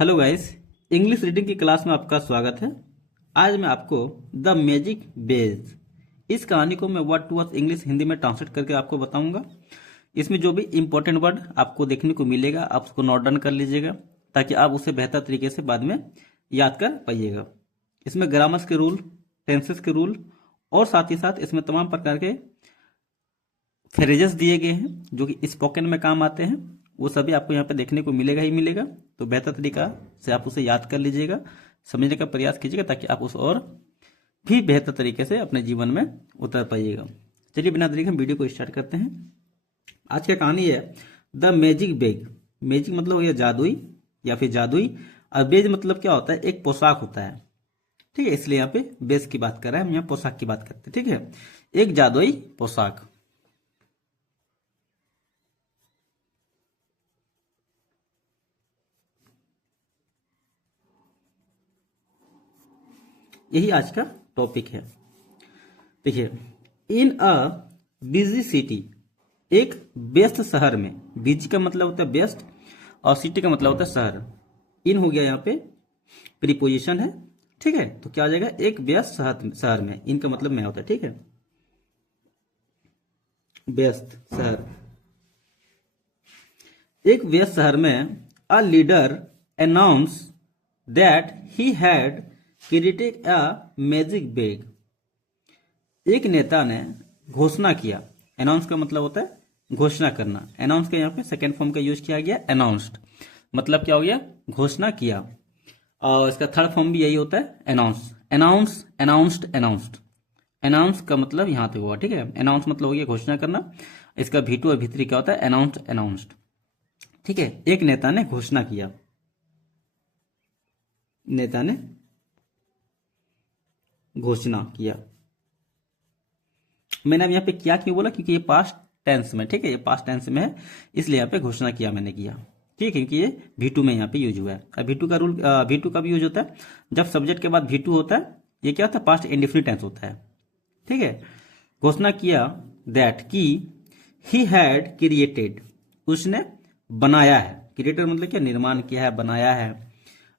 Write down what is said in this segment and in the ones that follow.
Hello guys, English reading की class में आपका स्वागत है। आज मैं आपको द मैजिक बेज इस कहानी को मैं word to word English Hindi में ट्रांसलेट करके आपको बताऊंगा। इसमें जो भी इंपॉर्टेंट वर्ड आपको देखने को मिलेगा आप उसको नोट डाउन कर लीजिएगा ताकि आप उसे बेहतर तरीके से बाद में याद कर पाइएगा। इसमें ग्रामर्स के रूल, टेंसेस के रूल और साथ ही साथ इसमें तमाम प्रकार के फ्रेजेस दिए गए हैं जो कि स्पोकन में काम आते हैं। वो सभी आपको यहाँ पे देखने को मिलेगा ही मिलेगा। तो बेहतर तरीका से आप उसे याद कर लीजिएगा, समझने का प्रयास कीजिएगा ताकि आप उस और भी बेहतर तरीके से अपने जीवन में उतर पाइएगा। चलिए बिना देरी के हम वीडियो को स्टार्ट करते हैं। आज की कहानी है द मैजिक बैग। मैजिक मतलब हो गया जादुई या फिर जादुई, और बेज मतलब क्या होता है, एक पोशाक होता है। ठीक है, इसलिए यहाँ पे बेज की बात कर रहे हैं, हम यहाँ पोशाक की बात करते हैं। ठीक है, एक जादुई पोशाक। यही आज का टॉपिक है। देखिए, इन अ बिजी सिटी, एक व्यस्त शहर में। बिजी का मतलब होता है व्यस्त और सिटी का मतलब होता है शहर। इन हो गया यहाँ पे प्रीपोजिशन है। ठीक है, तो क्या आ जाएगा, एक व्यस्त शहर में। इन का मतलब में होता है। ठीक है, व्यस्त शहर। एक व्यस्त शहर में a leader announce that he had created a magic bag. एक नेता ने घोषणा किया। अनाउंस का मतलब होता है घोषणा करना। अनाउंस का यहाँ पे सेकेंड फॉर्म का यूज किया गया, अनाउंस्ड। मतलब क्या हो गया, घोषणा किया। और इसका थर्ड फॉर्म भी यही होता है, announce. Announce, announced, announced. Announce का मतलब यहाँ तक हुआ। ठीक है, अनाउंस मतलब हो गया घोषणा करना। इसका भीटू और भीतरी क्या होता है, अनाउंस्ड, अनाउंस्ड। ठीक है, एक नेता ने घोषणा किया। नेता ने घोषणा किया। मैंने अब यहाँ पे क्या क्यों बोला, क्योंकि ये पास्ट टेंस में। ठीक है, ये पास्ट टेंस में है, इसलिए यहाँ पे घोषणा किया मैंने किया। ठीक है, क्योंकि ये V2 में यहाँ पे यूज हुआ है। अब V2 का रूल, V2 का भी यूज होता है जब सब्जेक्ट के बाद V2 होता है। ये क्या होता है, पास्ट इंडेफिनिट टेंस होता है। ठीक है, घोषणा किया दैट की ही हैड क्रिएटेड, उसने बनाया है। क्रिएटर मतलब क्या, निर्माण किया है, बनाया है।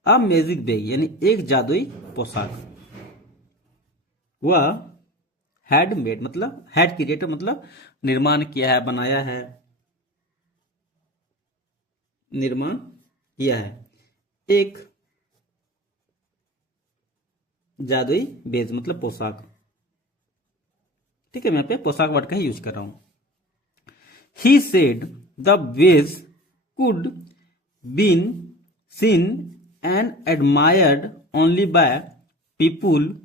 अब मैजिक बैग यानी एक जादुई पोशाक। वह हैड मेड मतलब हैड क्रिएटेड मतलब निर्माण किया है, बनाया है, निर्माण किया है एक जादुई बेज मतलब पोशाक। ठीक है, मैं यहाँ पे पोशाक वर्ड का ही यूज कर रहा हूं। He said the badge could been seen and admired only by people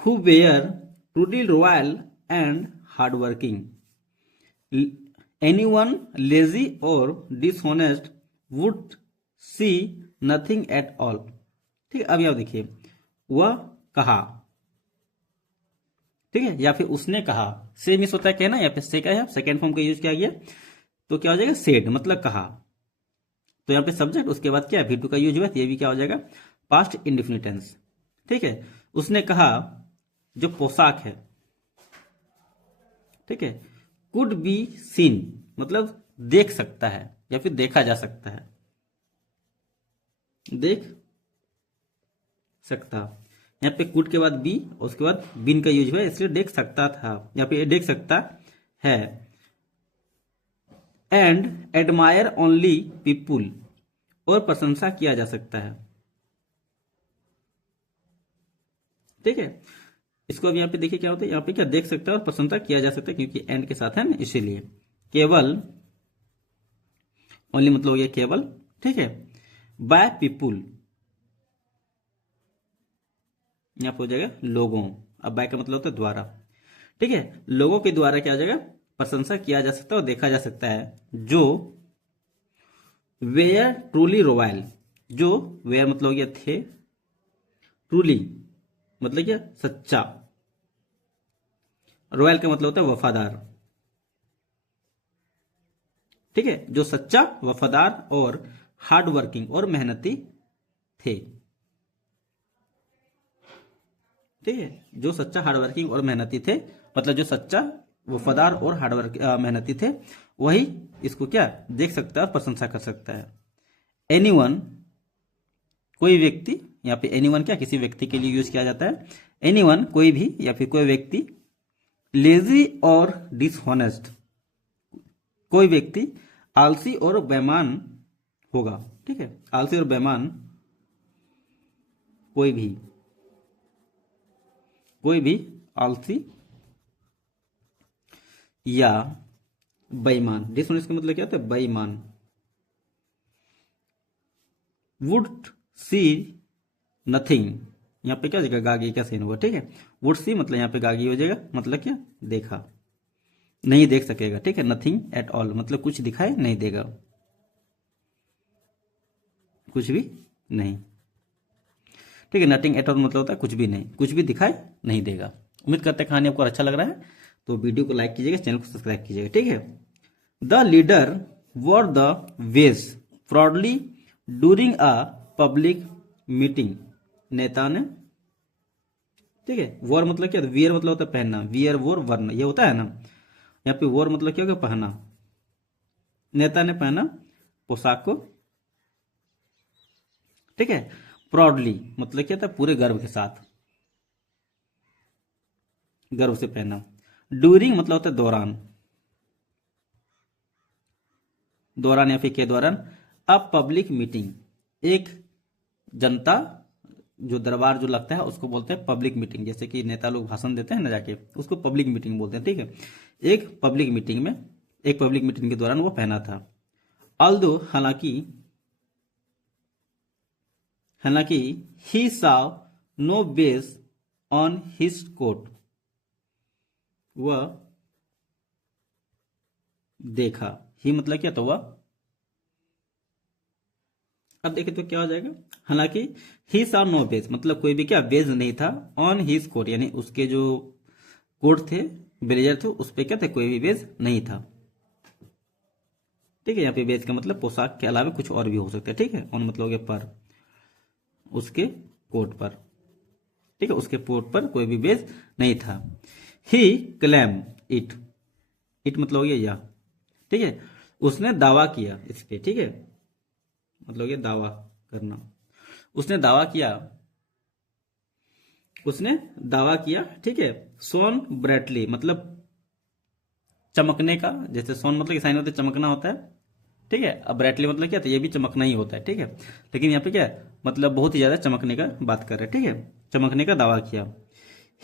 who were truly royal and hardworking. Anyone lazy or dishonest would see nothing at all. ठीक है, अब यहाँ देखिए, वह कहा। ठीक है, या फिर उसने कहा। से मिस होता है कहना, यहाँ पे से का है, सेकेंड फॉर्म का यूज किया गया। तो क्या हो जाएगा, सेड मतलब कहा। तो यहाँ पे सब्जेक्ट, उसके बाद क्या है, V2 का यूज हुआ, तो ये भी क्या हो जाएगा, पास्ट इंडेफिनिट टेंस। ठीक है, उसने कहा जो पोशाक है। ठीक है, कुड बी सीन मतलब देख सकता है या फिर देखा जा सकता है, देख सकता। यहाँ पे कुड के बाद बी और उसके बाद बीन का यूज हुआ, इसलिए देख सकता था, यहाँ पे देख सकता है। एंड एडमायर ओनली पीपुल, और प्रशंसा किया जा सकता है। ठीक है, इसको अब यहाँ पे देखिए क्या होता है, यहाँ पे क्या देख सकता है और प्रशंसा किया जा सकता है, क्योंकि एंड के साथ है ना, इसीलिए। केवल, ओनली मतलब हो गया केवल। ठीक है, बाय पीपुल यहाँ पे हो जाएगा लोगों। अब बाय का मतलब होता है द्वारा। ठीक है, लोगों के द्वारा क्या हो जाएगा, प्रशंसा किया जा सकता है और देखा जा सकता है। जो वेयर ट्रूली रॉयल, जो वेयर मतलब हो गया थे, ट्रूली मतलब क्या, सच्चा। रॉयल का मतलब होता है वफादार। ठीक है, जो सच्चा, वफादार और हार्ड वर्किंग और मेहनती थे। ठीक है, जो सच्चा, हार्ड वर्किंग और मेहनती थे, मतलब जो सच्चा, वफादार और हार्ड वर्क मेहनती थे, वही इसको क्या देख सकता है और प्रशंसा कर सकता है। एनीवन कोई व्यक्ति, यहाँ पे एनीवन क्या किसी व्यक्ति के लिए यूज किया जाता है। एनीवन कोई भी या फिर कोई व्यक्ति, लेजी और डिसऑनेस्ट कोई व्यक्ति आलसी और बेईमान होगा। ठीक है, आलसी और बेईमान कोई भी आलसी या बेईमान, डिसऑनेस्ट का मतलब क्या होता है, बेईमान, वुड सी नथिंग, यहाँ पे क्या हो जाएगा, गागी का सीन होगा। ठीक है, वुड सी मतलब यहाँ पे गागी हो जाएगा, मतलब क्या, देखा, नहीं देख सकेगा। ठीक है, नथिंग एट ऑल मतलब कुछ दिखाई नहीं देगा, कुछ भी नहीं। ठीक है, नथिंग एट ऑल मतलब होता है कुछ भी नहीं, कुछ भी दिखाई नहीं देगा। उम्मीद करते हैं कहानी आपको अच्छा लग रहा है, तो वीडियो को लाइक कीजिएगा, चैनल को सब्सक्राइब कीजिएगा। ठीक है, the leader were the ways proudly during a public meeting, नेता ने, ठीक है, वॉर मतलब क्या, वियर मतलब होता है पहनना, वियर वोर वर्ण ये होता है ना, यहाँ पे वॉर मतलब क्या होगा, पहना, नेता ने पहना पोशाक को। ठीक है, प्राउडली मतलब क्या था, पूरे गर्व के साथ, गर्व से पहना। ड्यूरिंग मतलब होता है दौरान, दौरान या फिर के दौरान। अब पब्लिक मीटिंग, एक जनता जो दरबार जो लगता है उसको बोलते हैं पब्लिक मीटिंग, जैसे कि नेता लोग भाषण देते हैं ना जाके, उसको पब्लिक मीटिंग बोलते हैं। ठीक है, एक पब्लिक मीटिंग में, एक पब्लिक मीटिंग के दौरान वो पहना था। ऑल्दो हालांकि, हालांकि he saw no badge on his coat, वह देखा, ही मतलब क्या, तो वह, अब देखें तो क्या हो जाएगा, हालांकि ही saw नो बेस मतलब कोई भी क्या बेस नहीं था, ऑन हिज कोट यानी उसके जो कोट थे, ब्लेजर थे, उस पे क्या था, कोई भी बेस नहीं था। ठीक है, यहाँ पे बेस का मतलब पोशाक के अलावा कुछ और भी हो सकता है। ठीक है, ऑन मतलब हो गया पर, उसके कोट पर। ठीक है, उसके कोट पर कोई भी बेस नहीं था। ही क्लेम इट, इट मतलब हो गया यह। ठीक है, उसने दावा किया इस पे। ठीक है, मतलब ये दावा करना, उसने दावा किया, उसने दावा किया। ठीक है, सोन ब्रैटली मतलब चमकने का, जैसे सोन मतलब साइन होता है, चमकना होता है। ठीक है, अब ब्राइटली मतलब क्या था, ये भी चमकना ही होता है। ठीक है, लेकिन यहाँ पे क्या है, मतलब बहुत ही ज्यादा चमकने का बात कर रहे हैं। ठीक है, चमकने का दावा किया।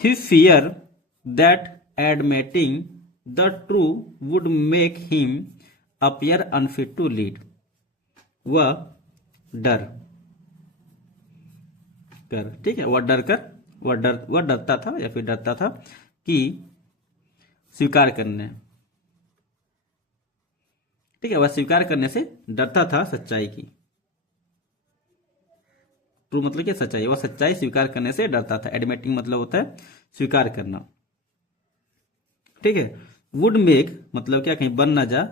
He fear that admitting the true would make him appear unfit to lead, वह डर कर, ठीक है, वह डरता था या फिर डरता था कि स्वीकार करने, ठीक है, वह स्वीकार करने से डरता था सच्चाई की। ट्रू मतलब क्या, सच्चाई, वह सच्चाई स्वीकार करने से डरता था। एडमिटिंग मतलब होता है स्वीकार करना। ठीक है, वुड मेक मतलब क्या, कहीं बन ना जा,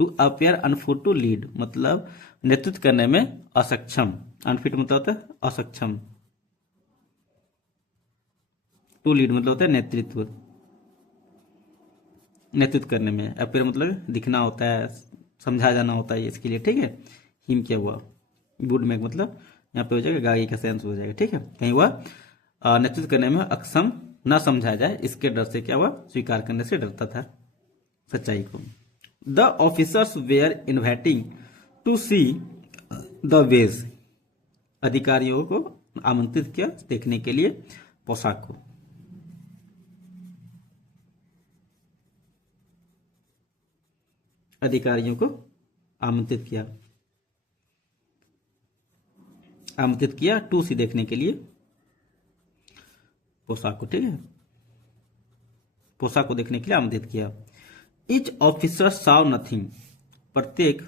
to appear unfit to lead मतलब नेतृत्व करने में असक्षम, अनफिट मतलब होता है असक्षम, टू लीड मतलब होता है नेतृत्व, नेतृत्व करने में। अपियर मतलब दिखना होता है, समझा जाना होता है इसके लिए। ठीक है, हिम क्या हुआ, वुड मेक मतलब यहाँ पे हो जाएगा गागी का सेंस हो जाएगा। ठीक है, कहीं वह नेतृत्व करने में अक्षम न समझा जाए, इसके डर से क्या हुआ, स्वीकार करने से डरता था सच्चाई को। The officers were inviting to see the वेज, अधिकारियों को आमंत्रित किया देखने के लिए पोशाक को। अधिकारियों को आमंत्रित किया, आमंत्रित किया टू सी देखने के लिए पोशाक को। ठीक है, पोशाक को देखने के लिए आमंत्रित किया। इच ऑफिसर साव नथिंग, प्रत्येक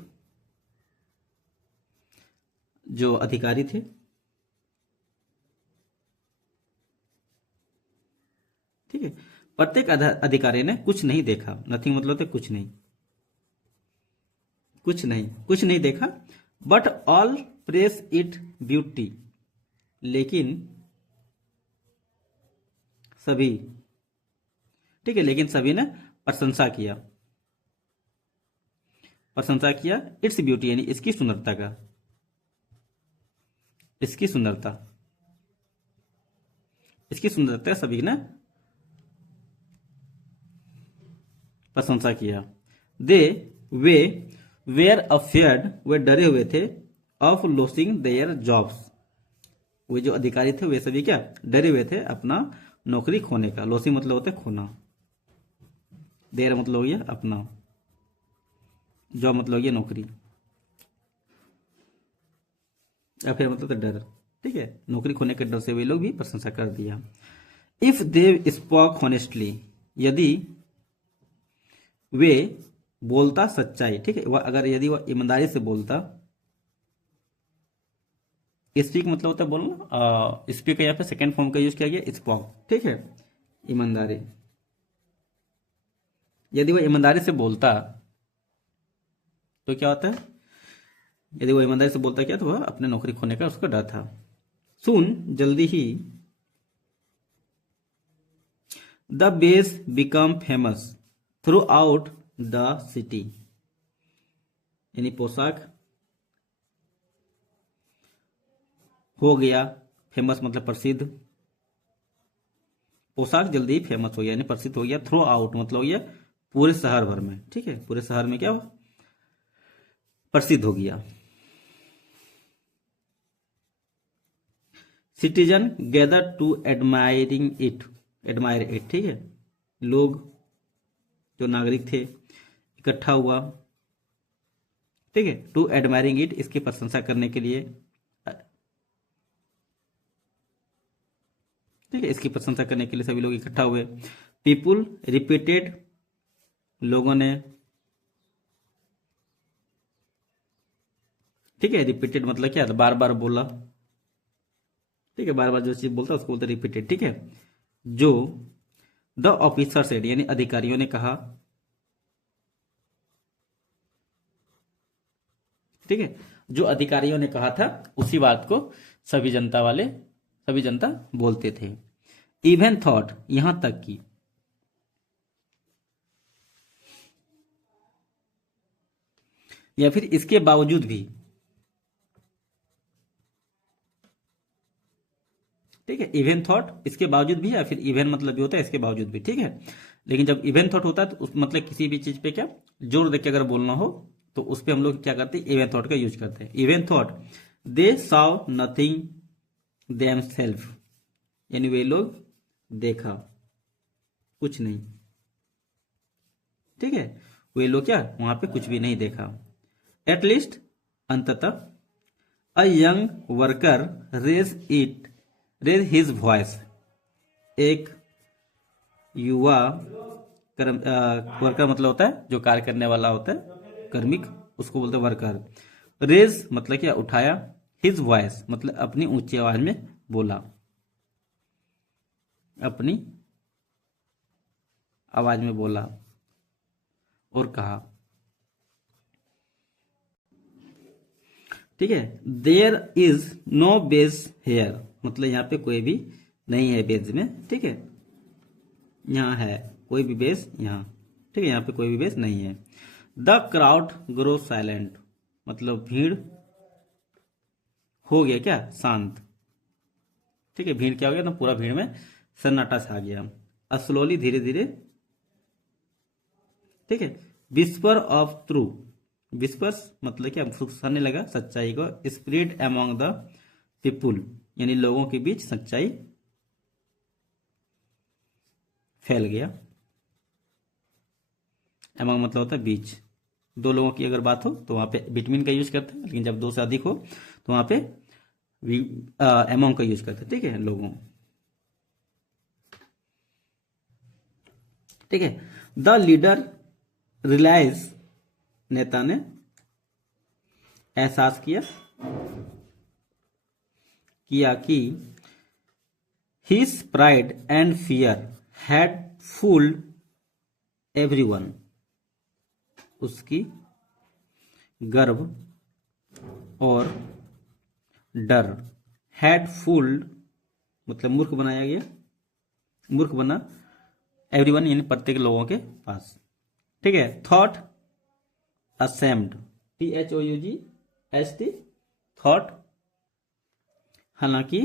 जो अधिकारी थे, ठीक है, प्रत्येक अधिकारी ने कुछ नहीं देखा। नथिंग मतलब होता है कुछ नहीं, कुछ नहीं, कुछ नहीं देखा। But all press it beauty, लेकिन सभी, ठीक है, लेकिन सभी ने प्रशंसा किया, प्रशंसा किया इट्स ब्यूटी यानी इसकी सुंदरता का। इसकी सुंदरता, इसकी सुंदरता सभी ने प्रशंसा किया। दे वे वेयर अफेयर्ड, वे डरे हुए थे, ऑफ लॉसिंग देयर जॉब्स, वे जो अधिकारी थे वे सभी क्या डरे हुए थे अपना नौकरी खोने का। लॉसिंग मतलब होता है खोना, देयर मतलब हो गया अपना, जॉब मतलब हो गया नौकरी, या फिर मतलब डर। ठीक है, नौकरी खोने के डर से वे लोग भी प्रशंसा कर दिया। इफ दे स्पोक हॉनेस्टली, यदि वे बोलता सच्चाई, ठीक है, वह अगर यदि वह ईमानदारी से बोलता, स्पीक मतलब होता है बोलना, स्पीक का यहाँ पे सेकेंड फॉर्म का यूज किया गया स्पोक, ठीक है, ईमानदारी। यदि वह ईमानदारी से बोलता तो क्या होता है, यदि वह ईमानदारी से बोलता क्या तो वह अपने नौकरी खोने का उसका डर था। सुन जल्दी ही the base become famous throughout the city, यानी पोशाक हो गया फेमस मतलब प्रसिद्ध, पोशाक जल्दी ही फेमस हो गया यानी प्रसिद्ध हो गया। थ्रू आउट मतलब हो गया पूरे शहर भर में, ठीक है, पूरे शहर में क्या हुआ प्रसिद्ध हो गया। Citizen gather to admiring it, admire it, ठीक है, लोग जो नागरिक थे इकट्ठा हुआ, ठीक है, टू एडमायरिंग इट, इसकी प्रशंसा करने के लिए, ठीक है, इसकी प्रशंसा करने के लिए सभी लोग इकट्ठा हुए। पीपुल रिपीटेड, लोगों ने, ठीक है, रिपीटेड मतलब क्या, बार बार बोला, ठीक है, बार बार जो चीज बोलता है उसको बोलते रिपीटेड, ठीक है। जो द ऑफिसर सेड, यानी अधिकारियों ने कहा, ठीक है, जो अधिकारियों ने कहा था उसी बात को सभी जनता बोलते थे। इवन थॉट, यहां तक कि, या फिर इसके बावजूद भी, ठीक है, इवन थॉट इसके बावजूद भी, या फिर इवन मतलब भी होता है इसके बावजूद भी, ठीक है। लेकिन जब इवन थॉट होता है तो उस मतलब किसी भी चीज पे क्या जोर देके अगर बोलना हो तो उस पे हम लोग क्या करते हैं इवन थॉट का यूज करते हैं। Even thought they saw nothing them self, यानी वे लोग देखा कुछ नहीं, ठीक है, वे लोग क्या वहां पे कुछ भी नहीं देखा। एटलीस्ट अंततः a young worker raise his voice, एक युवा वर्कर मतलब होता है जो कार्य करने वाला होता है, कार्मिक, उसको बोलते हैं वर्कर। रेज मतलब क्या उठाया, हिज वॉइस मतलब अपनी ऊंची आवाज में बोला, अपनी आवाज में बोला और कहा, ठीक है। There is no badge here, मतलब यहाँ पे कोई भी नहीं है बेस में, ठीक है, यहाँ है कोई भी बेस यहाँ, ठीक है, यहाँ पे कोई भी बेस नहीं है। द क्राउड ग्रो साइलेंट, मतलब भीड़ हो गया क्या शांत, ठीक है, भीड़ क्या हो गया तो पूरा भीड़ में सन्नाटा छा गया। स्लोली धीरे धीरे, ठीक है, विस्पर ऑफ ट्रू, विस्पर्स मतलब क्या फुसफुसाने लगा सच्चाई को, स्प्रेड अमॉन्ग द पीपुल, यानी लोगों के बीच सच्चाई फैल गया। अमॉन्ग मतलब होता है बीच, दो लोगों की अगर बात हो तो वहां पे बिटवीन का यूज करते हैं, लेकिन जब दो से अधिक हो तो वहां पे अमॉन्ग का यूज करते हैं, ठीक है, लोगों, ठीक है। द लीडर रिलायंस, नेता ने एहसास किया कि his pride and fear had fooled everyone, उसकी गर्व और डर, हैड फूल्ड मतलब मूर्ख बनाया गया, मूर्ख बना, एवरीवन यानी प्रत्येक लोगों के पास, ठीक है। थॉट असेम्ड, THOUGHT, थॉट हालांकि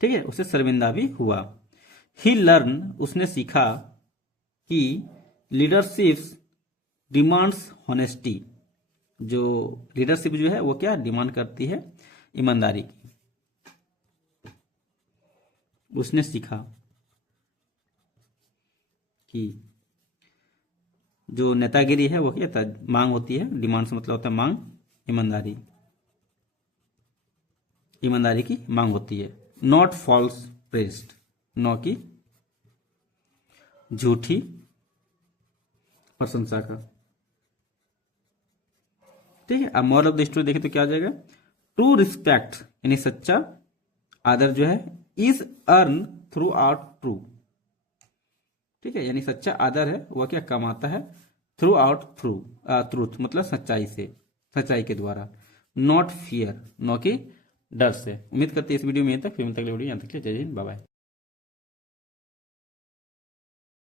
ठीक है उसे शर्मिंदा भी हुआ। ही लर्न उसने सीखा कि लीडरशिप्स डिमांड्स होनेस्टी, जो लीडरशिप जो है वो क्या डिमांड करती है, ईमानदारी की। उसने सीखा कि जो नेतागिरी है वो क्या मांग होती है, डिमांड से मतलब होता है मांग, ईमानदारी, ईमानदारी की मांग होती है। नॉट फॉल्स प्रेस्ड, न कि झूठी प्रशंसा का। ठीक है, अब मॉरल ऑफ द स्टोरी देखें तो क्या आ जाएगा, ट्रू रिस्पेक्ट यानी सच्चा आदर जो है is earn through out true. ठीक है, यानी सच्चा आदर है वह क्या कमाता है, थ्रू आउट थ्रू ट्रूथ मतलब सच्चाई से, सच्चाई के द्वारा। नॉट फियर, न कि डर से। उम्मीद करते हैं इस वीडियो में यहीं तक, फिर तक वीडियो यहाँ तक, जय हिंद, बाय बाय।